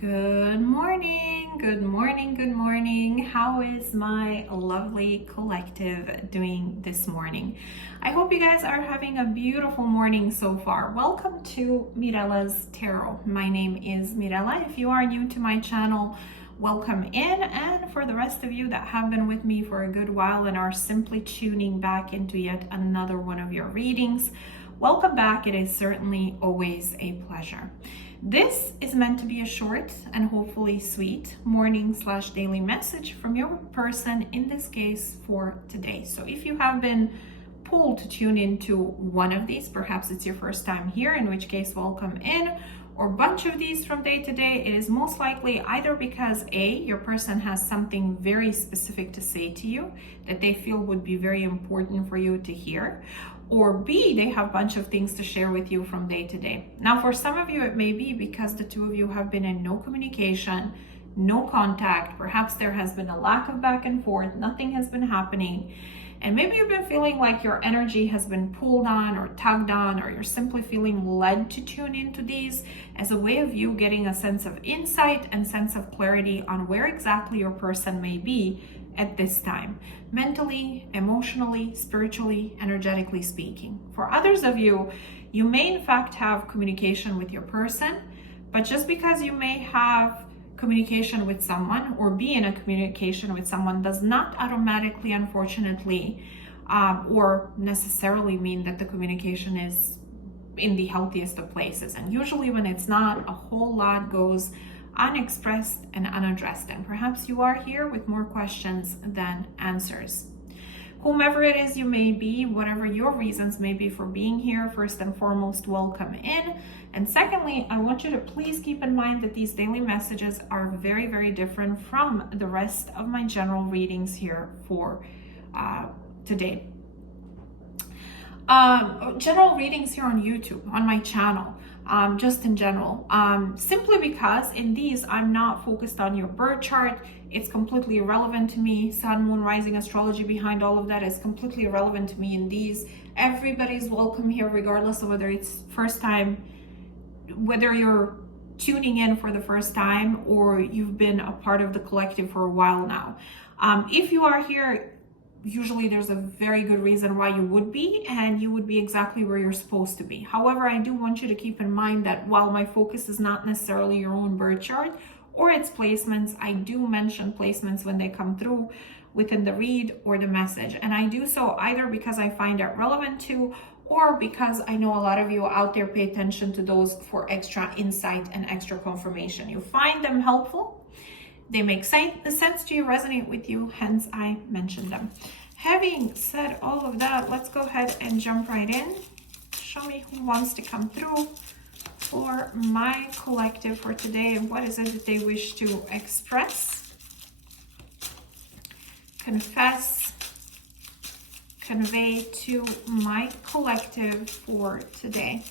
Good morning, good morning, good morning. How is my lovely collective doing this morning? I hope you guys are having a beautiful morning so far. Welcome to Mirella's Tarot. My name is Mirella. If you are new to my channel, welcome in. And for the rest of you that have been with me for a good while and are simply tuning back into yet another one of your readings, welcome back. It is certainly always a pleasure. This is meant to be a short and hopefully sweet morning/daily message from your person, in this case for today. So if you have been pulled to tune into one of these, perhaps it's your first time here, in which case welcome in, or a bunch of these from day to day, it is most likely either because A, your person has something very specific to say to you that they feel would be very important for you to hear, or B, they have a bunch of things to share with you from day to day. Now, for some of you, it may be because the two of you have been in no communication, no contact. Perhaps there has been a lack of back and forth, nothing has been happening. And maybe you've been feeling like your energy has been pulled on or tugged on, or you're simply feeling led to tune into these as a way of you getting a sense of insight and sense of clarity on where exactly your person may be at this time, mentally, emotionally, spiritually, energetically speaking. For others of you, you may in fact have communication with your person, but just because you may have communication with someone or be in a communication with someone does not automatically, unfortunately, or necessarily mean that the communication is in the healthiest of places. And usually when it's not, a whole lot goes unexpressed and unaddressed. And perhaps you are here with more questions than answers. Whomever it is you may be, whatever your reasons may be for being here, first and foremost, welcome in. And secondly, I want you to please keep in mind that these daily messages are very, very different from the rest of my general readings here for today. General readings here on YouTube, on my channel, just in general, simply because in these I'm not focused on your birth chart. It's completely irrelevant to me. Sun, moon, rising astrology behind all of that is completely irrelevant to me in these. Everybody's welcome here, regardless of whether it's first time, whether you're tuning in for the first time or you've been a part of the collective for a while now. If you are here, usually there's a very good reason why you would be, and you would be exactly where you're supposed to be. However, I do want you to keep in mind that while my focus is not necessarily your own birth chart or its placements, I do mention placements when they come through within the read or the message. And I do so either because I find it relevant to, or because I know a lot of you out there pay attention to those for extra insight and extra confirmation. You find them helpful. They make sense to you, resonate with you, hence I mentioned them. Having said all of that, let's go ahead and jump right in. Show me who wants to come through for my collective for today, and what is it that they wish to express, confess, convey to my collective for today.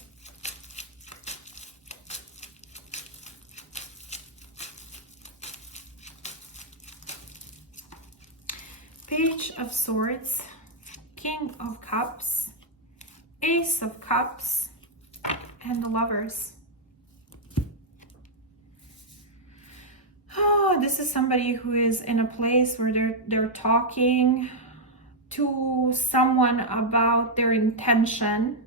Page of Swords, King of Cups, Ace of Cups, and the Lovers. Oh, this is somebody who is in a place where they're talking to someone about their intention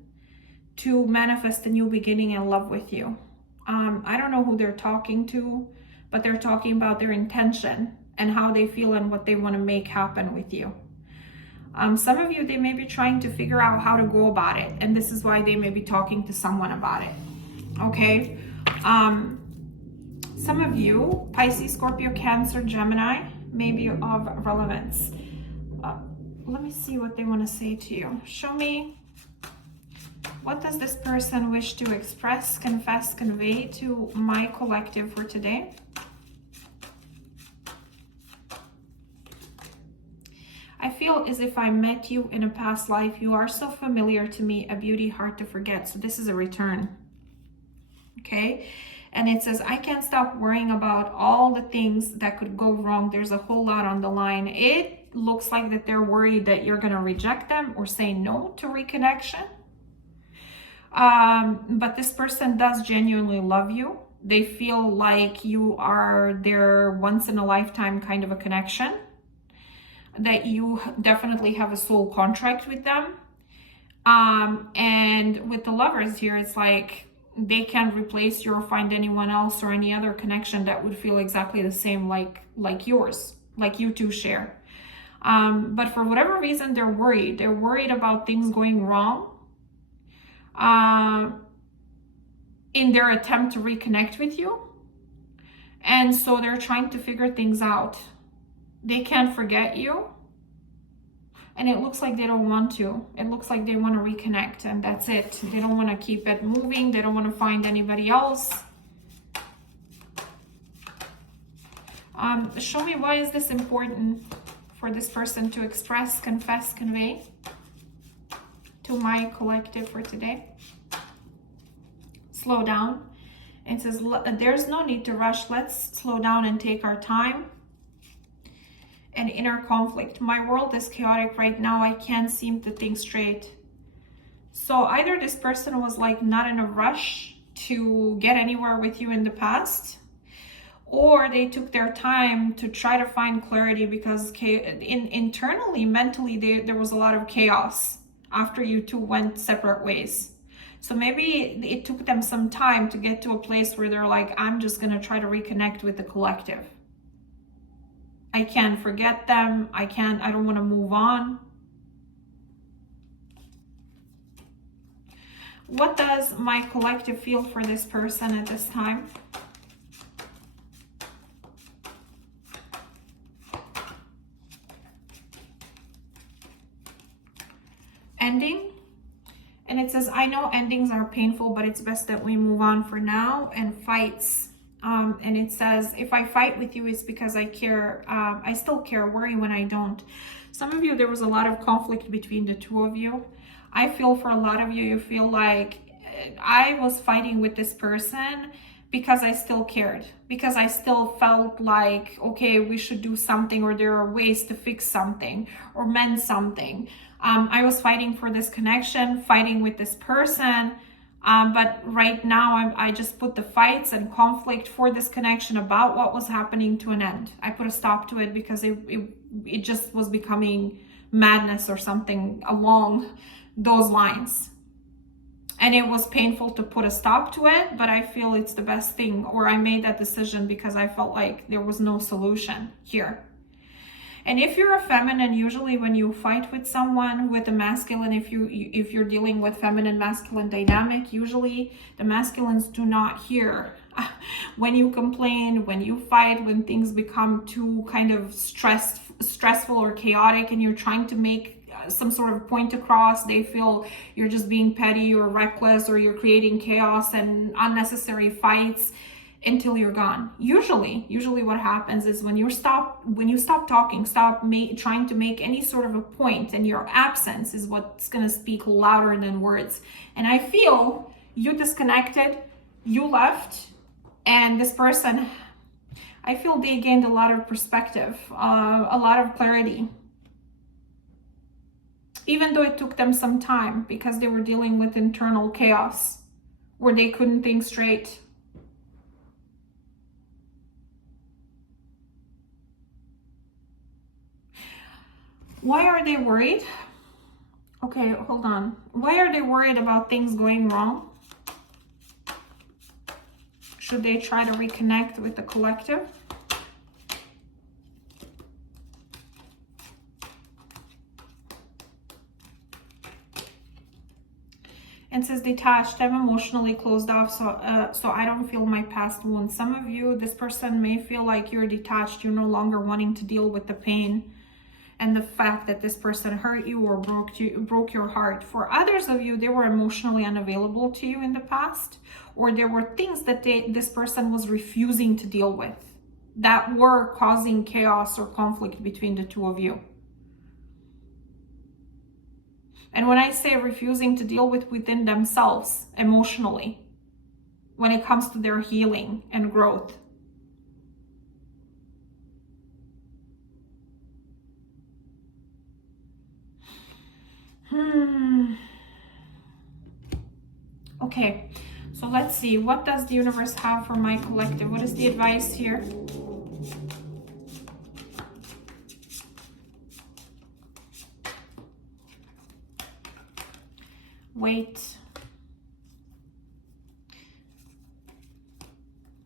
to manifest a new beginning and love with you. I don't know who they're talking to, but they're talking about their intention and how they feel and what they want to make happen with you. Some of you, they may be trying to figure out how to go about it, and this is why they may be talking to someone about it. Okay? Some of you, Pisces, Scorpio, Cancer, Gemini, may be of relevance. Let me see what they want to say to you. Show me, what does this person wish to express, confess, convey to my collective for today? I feel as if I met you in a past life. You are so familiar to me, a beauty hard to forget. So this is a return. Okay? And it says, I can't stop worrying about all the things that could go wrong. There's a whole lot on the line. It looks like that they're worried that you're going to reject them or say no to reconnection. But this person does genuinely love you. They feel like you are their once in a lifetime kind of a connection, that you definitely have a soul contract with them. And with the Lovers here, it's like they can't replace you or find anyone else or any other connection that would feel exactly the same like yours, like you two share. But for whatever reason, they're worried. They're worried about things going wrong in their attempt to reconnect with you. And so they're trying to figure things out. They can't forget you. And it looks like they don't want to. It looks like they want to reconnect, and that's it. They don't want to keep it moving. They don't want to find anybody else. Show me, why is this important for this person to express, confess, convey to my collective for today? Slow down. It says, there's no need to rush. Let's slow down and take our time. And inner conflict. My world is chaotic right now. I can't seem to think straight. So either this person was like not in a rush to get anywhere with you in the past, or they took their time to try to find clarity because internally, mentally, there was a lot of chaos after you two went separate ways. So maybe it took them some time to get to a place where they're like, I'm just going to try to reconnect with the collective. I can't forget them. I don't want to move on. What does my collective feel for this person at this time? Ending. And it says, I know endings are painful, but it's best that we move on for now. And fights. And it says, if I fight with you, it's because I care. I still care. Worry when I don't. Some of you, there was a lot of conflict between the two of you. I feel for a lot of you, you feel like I was fighting with this person because I still cared, because I still felt like, okay, we should do something, or there are ways to fix something or mend something. I was fighting for this connection, fighting with this person. But right now, I just put the fights and conflict for this connection about what was happening to an end. I put a stop to it because it just was becoming madness or something along those lines. And it was painful to put a stop to it, but I feel it's the best thing, or I made that decision because I felt like there was no solution here. And if you're a feminine, usually when you fight with someone with a masculine, if you're dealing with feminine masculine dynamic, usually the masculines do not hear when you complain, when you fight, when things become too kind of stressful or chaotic, and you're trying to make some sort of point across. They feel you're just being petty or reckless, or you're creating chaos and unnecessary fights until you're gone. Usually what happens is when you stop talking, trying to make any sort of a point, and your absence is what's going to speak louder than words. And I feel you disconnected, you left, and this person, I feel they gained a lot of perspective, a lot of clarity, even though it took them some time because they were dealing with internal chaos where they couldn't think straight. Why are they worried? Okay, hold on. Why are they worried about things going wrong? Should they try to reconnect with the collective? And says detached. I'm emotionally closed off, so I don't feel my past wounds. Some of you, this person may feel like you're detached. You're no longer wanting to deal with the pain and the fact that this person hurt you or broke your heart. For others of you, they were emotionally unavailable to you in the past, or there were things that this person was refusing to deal with that were causing chaos or conflict between the two of you. And when I say refusing to deal with within themselves emotionally, when it comes to their healing and growth. Okay, So let's see, what does the universe have for my collective? What is the advice here? Wait.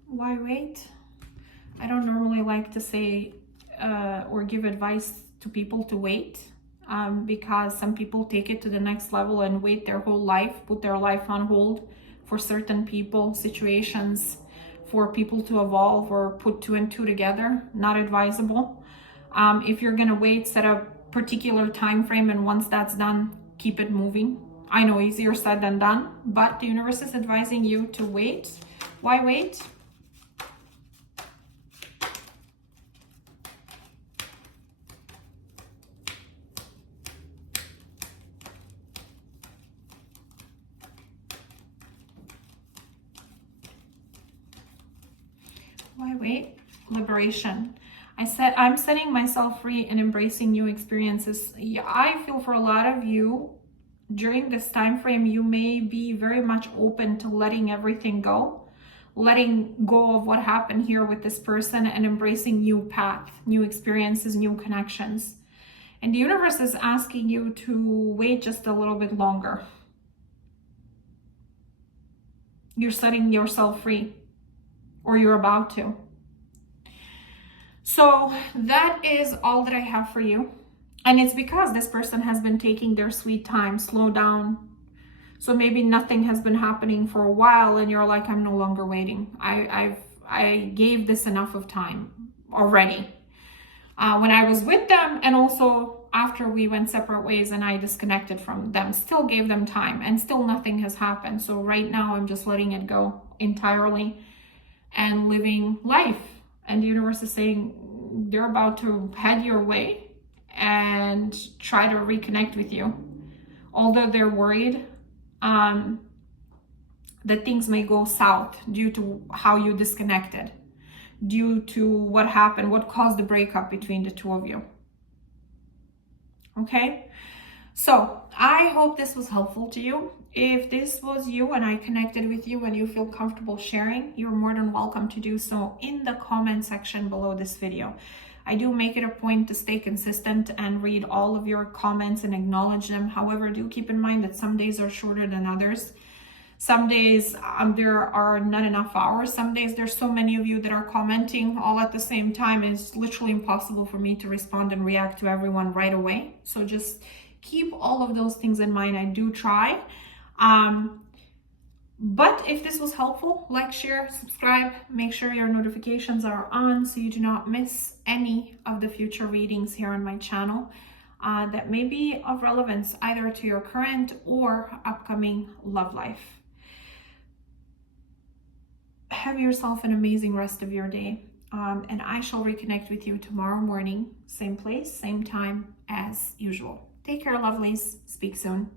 Why wait? I don't normally like to say or give advice to people to wait because some people take it to the next level and wait their whole life, put their life on hold for certain people, situations, for people to evolve or put two and two together. Not advisable. If you're gonna wait, set a particular time frame, and once that's done, keep it moving. I know, easier said than done, but the universe is advising you to wait. Why wait? Why wait? Liberation. I'm setting myself free and embracing new experiences. Yeah, I feel for a lot of you during this time frame, you may be very much open to letting everything go, letting go of what happened here with this person and embracing new path, new experiences, new connections. And the universe is asking you to wait just a little bit longer. You're setting yourself free, or you're about to. So that is all that I have for you. And it's because this person has been taking their sweet time, slow down. So maybe nothing has been happening for a while and you're like, I'm no longer waiting. I gave this enough of time already. When I was with them, and also after we went separate ways and I disconnected from them, still gave them time and still nothing has happened. So right now I'm just letting it go entirely and living life. And the universe is saying they're about to head your way and try to reconnect with you. Although they're worried that things may go south due to how you disconnected, due to what happened, what caused the breakup between the two of you. Okay? So I hope this was helpful to you. If this was you and I connected with you and you feel comfortable sharing, you're more than welcome to do so in the comment section below this video. I do make it a point to stay consistent and read all of your comments and acknowledge them. However, do keep in mind that some days are shorter than others. Some days there are not enough hours. Some days there's so many of you that are commenting all at the same time. It's literally impossible for me to respond and react to everyone right away. So just keep all of those things in mind. I do try. But if this was helpful, like, share, subscribe, make sure your notifications are on so you do not miss any of the future readings here on my channel that may be of relevance either to your current or upcoming love life. Have yourself an amazing rest of your day, and I shall reconnect with you tomorrow morning, same place, same time as usual. Take care, lovelies. Speak soon.